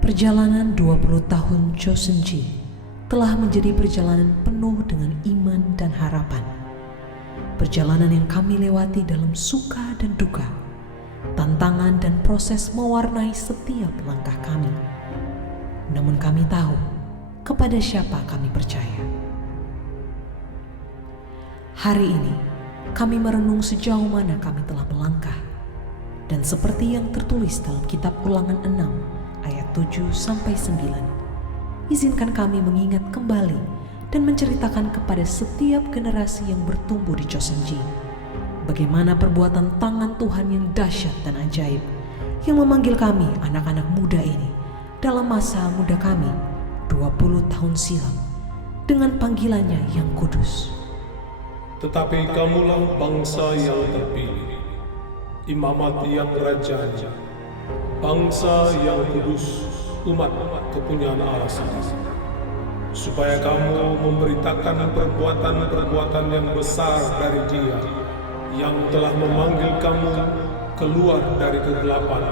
Perjalanan 20 tahun Chosen G telah menjadi perjalanan penuh dengan iman dan harapan. Perjalanan yang kami lewati dalam suka dan duka, tantangan dan proses mewarnai setiap langkah kami. Namun kami tahu kepada siapa kami percaya. Hari ini kami merenung sejauh mana kami telah melangkah. Dan seperti yang tertulis dalam kitab Ulangan 6 ayat 7-9, izinkan kami mengingat kembali dan menceritakan kepada setiap generasi yang bertumbuh di Chosen G bagaimana perbuatan tangan Tuhan yang dahsyat dan ajaib yang memanggil kami anak-anak muda ini dalam masa muda kami 20 tahun silam dengan panggilannya yang kudus. Tetapi kamulah bangsa yang terpilih, imamat yang rajanya, bangsa yang kudus, umat kepunyaan Allah sendiri, supaya kamu memberitakan perbuatan-perbuatan yang besar dari Dia yang telah memanggil kamu keluar dari kegelapan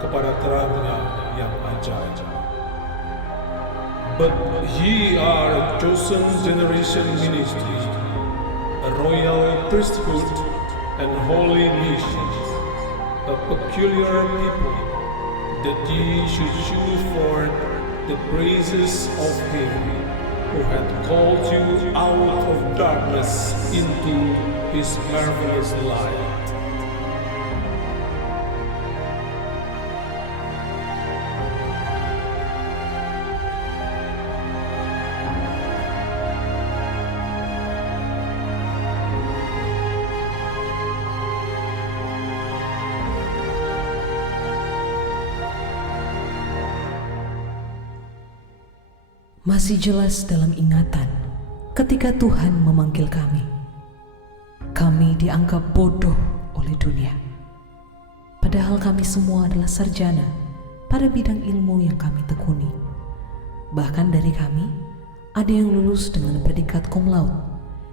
kepada terangnya yang ajaib. But ye are a chosen generation ministry, a royal priesthood and holy nation, a peculiar people, that ye should show forth the praises of Him who hath called you out of darkness into His marvelous light. Masih jelas dalam ingatan ketika Tuhan memanggil kami. Kami dianggap bodoh oleh dunia. Padahal kami semua adalah sarjana pada bidang ilmu yang kami tekuni. Bahkan dari kami, ada yang lulus dengan predikat cum laude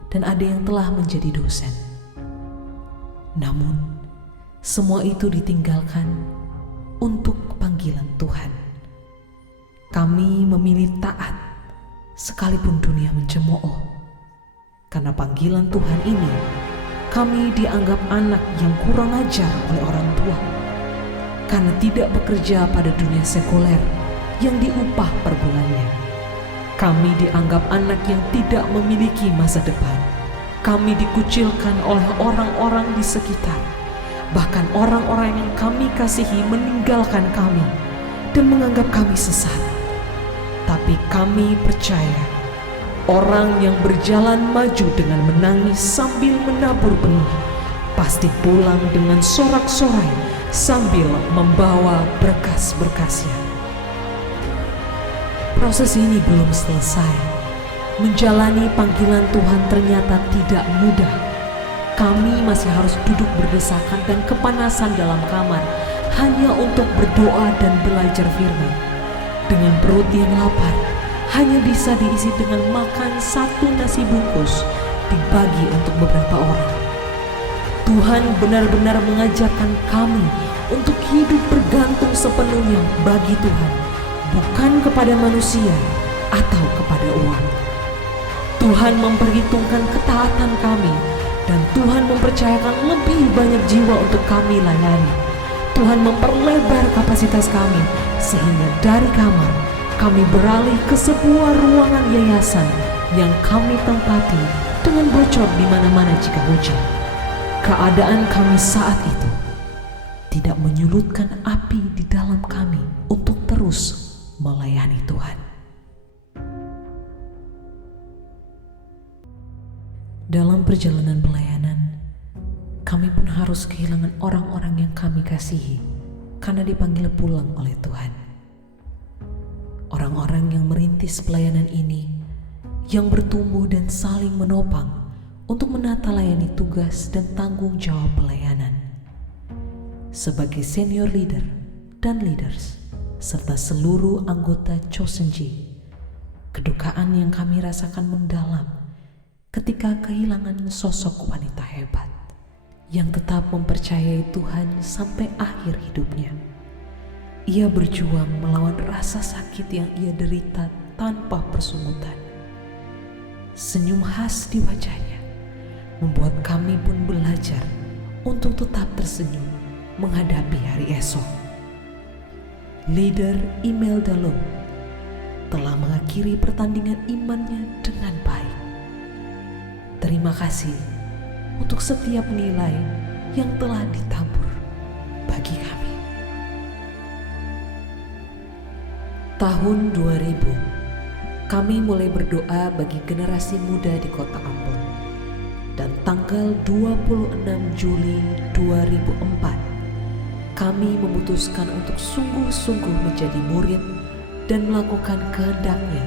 dan ada yang telah menjadi dosen. Namun, semua itu ditinggalkan untuk panggilan Tuhan. Kami memilih taat sekalipun dunia mencemooh. Karena panggilan Tuhan ini, kami dianggap anak yang kurang ajar oleh orang tua. Karena tidak bekerja pada dunia sekuler yang diupah per bulannya. Kami dianggap anak yang tidak memiliki masa depan. Kami dikucilkan oleh orang-orang di sekitar. Bahkan orang-orang yang kami kasihi meninggalkan kami dan menganggap kami sesat. Tapi kami percaya orang yang berjalan maju dengan menangis sambil menabur benih pasti pulang dengan sorak-sorai sambil membawa berkas-berkasnya. Proses ini belum selesai. Menjalani panggilan Tuhan ternyata tidak mudah. Kami masih harus duduk berdesakan dan kepanasan dalam kamar hanya untuk berdoa dan belajar firman. Dengan perut yang lapar, hanya bisa diisi dengan makan satu nasi bungkus dibagi untuk beberapa orang. Tuhan benar-benar mengajarkan kami untuk hidup bergantung sepenuhnya bagi Tuhan, bukan kepada manusia atau kepada uang. Tuhan memperhitungkan ketaatan kami dan Tuhan mempercayakan lebih banyak jiwa untuk kami layani. Tuhan memperlebar kapasitas kami sehingga dari kamar kami beralih ke sebuah ruangan yayasan yang kami tempati dengan bocor di mana-mana jika hujan. Keadaan kami saat itu tidak menyulutkan api di dalam kami untuk terus melayani Tuhan. Dalam perjalanan pelayanan, kami pun harus kehilangan orang-orang yang kami kasihi karena dipanggil pulang oleh Tuhan. Orang-orang yang merintis pelayanan ini, yang bertumbuh dan saling menopang untuk menata layani tugas dan tanggung jawab pelayanan. Sebagai senior leader dan leaders, serta seluruh anggota Chosen G, kedukaan yang kami rasakan mendalam ketika kehilangan sosok wanita hebat yang tetap mempercayai Tuhan sampai akhir hidupnya. Ia berjuang melawan rasa sakit yang ia derita tanpa persungutan. Senyum khas di wajahnya membuat kami pun belajar untuk tetap tersenyum menghadapi hari esok. Leader Imelda Loh telah mengakhiri pertandingan imannya dengan baik. Terima kasih untuk setiap nilai yang telah ditabur bagi kami. Tahun 2000, kami mulai berdoa bagi generasi muda di kota Ambon. Dan tanggal 26 Juli 2004, kami memutuskan untuk sungguh-sungguh menjadi murid dan melakukan kehendaknya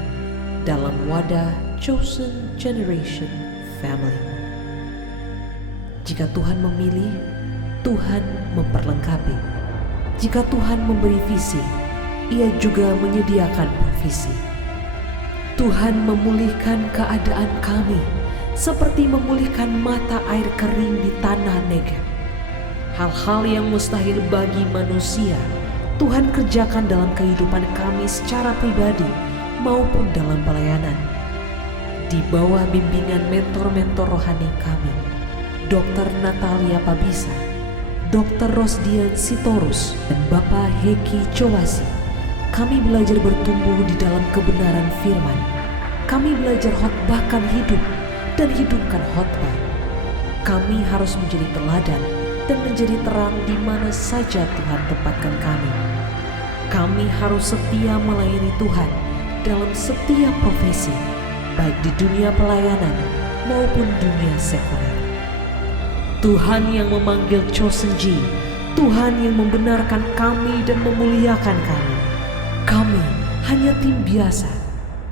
dalam wadah Chosen Generation Family. Jika Tuhan memilih, Tuhan memperlengkapi. Jika Tuhan memberi visi, Ia juga menyediakan provisi. Tuhan memulihkan keadaan kami seperti memulihkan mata air kering di tanah Negev. Hal-hal yang mustahil bagi manusia, Tuhan kerjakan dalam kehidupan kami secara pribadi maupun dalam pelayanan. Di bawah bimbingan mentor-mentor rohani kami, Dr. Natalia Pabisa, Dr. Rosdian Sitorus, dan Bapak Heki Cowasi, kami belajar bertumbuh di dalam kebenaran firman. Kami belajar khotbahkan hidup dan hidupkan khotbah. Kami harus menjadi teladan dan menjadi terang di mana saja Tuhan tempatkan kami. Kami harus setia melayani Tuhan dalam setiap profesi, baik di dunia pelayanan maupun dunia sekuler. Tuhan yang memanggil Chosen G, Tuhan yang membenarkan kami dan memuliakan kami. Kami hanya tim biasa,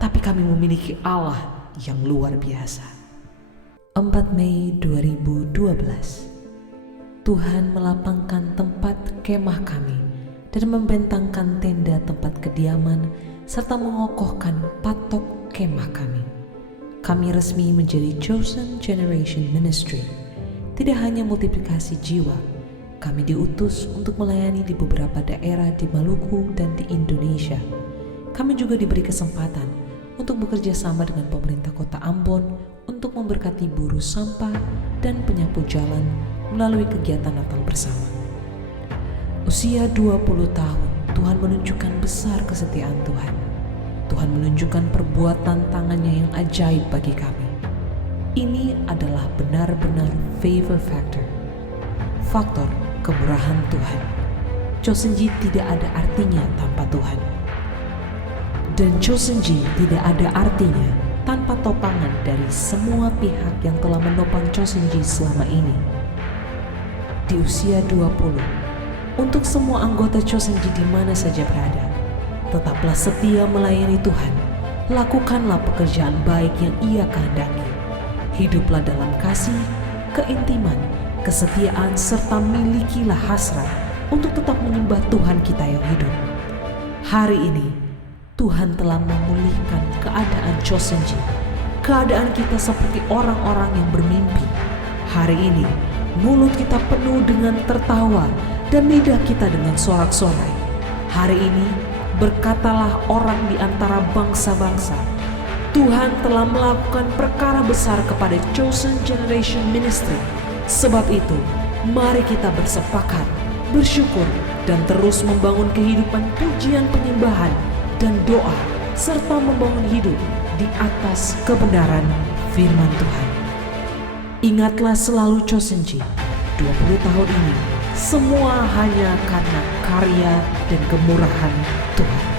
tapi kami memiliki Allah yang luar biasa. 4 Mei 2012, Tuhan melapangkan tempat kemah kami dan membentangkan tenda tempat kediaman serta mengokohkan patok kemah kami. Kami resmi menjadi Chosen Generation Ministry. Tidak hanya multiplikasi jiwa, kami diutus untuk melayani di beberapa daerah di Maluku dan di Indonesia. Kami juga diberi kesempatan untuk bekerja sama dengan pemerintah kota Ambon untuk memberkati buruh sampah dan penyapu jalan melalui kegiatan Natal bersama. Usia 20 tahun, Tuhan menunjukkan besar kesetiaan Tuhan. Tuhan menunjukkan perbuatan tangannya yang ajaib bagi kami. Ini adalah benar-benar favor factor, faktor kemurahan Tuhan. Chosen G tidak ada artinya tanpa Tuhan. Dan Chosen G tidak ada artinya tanpa topangan dari semua pihak yang telah menopang Chosen G selama ini. Di usia 20, untuk semua anggota Chosen G di mana saja berada, tetaplah setia melayani Tuhan. Lakukanlah pekerjaan baik yang Ia kehendaki. Hiduplah dalam kasih, keintiman, kesetiaan, serta milikilah hasrat untuk tetap menyembah Tuhan kita yang hidup. Hari ini, Tuhan telah memulihkan keadaan Chosen G. Keadaan kita seperti orang-orang yang bermimpi. Hari ini, mulut kita penuh dengan tertawa dan lidah kita dengan sorak-sorai. Hari ini, berkatalah orang di antara bangsa-bangsa, Tuhan telah melakukan perkara besar kepada Chosen Generation Ministry. Sebab itu, mari kita bersepakat, bersyukur, dan terus membangun kehidupan pujian penyembahan dan doa, serta membangun hidup di atas kebenaran firman Tuhan. Ingatlah selalu Chosen G, 20 tahun ini, semua hanya karena karya dan kemurahan Tuhan.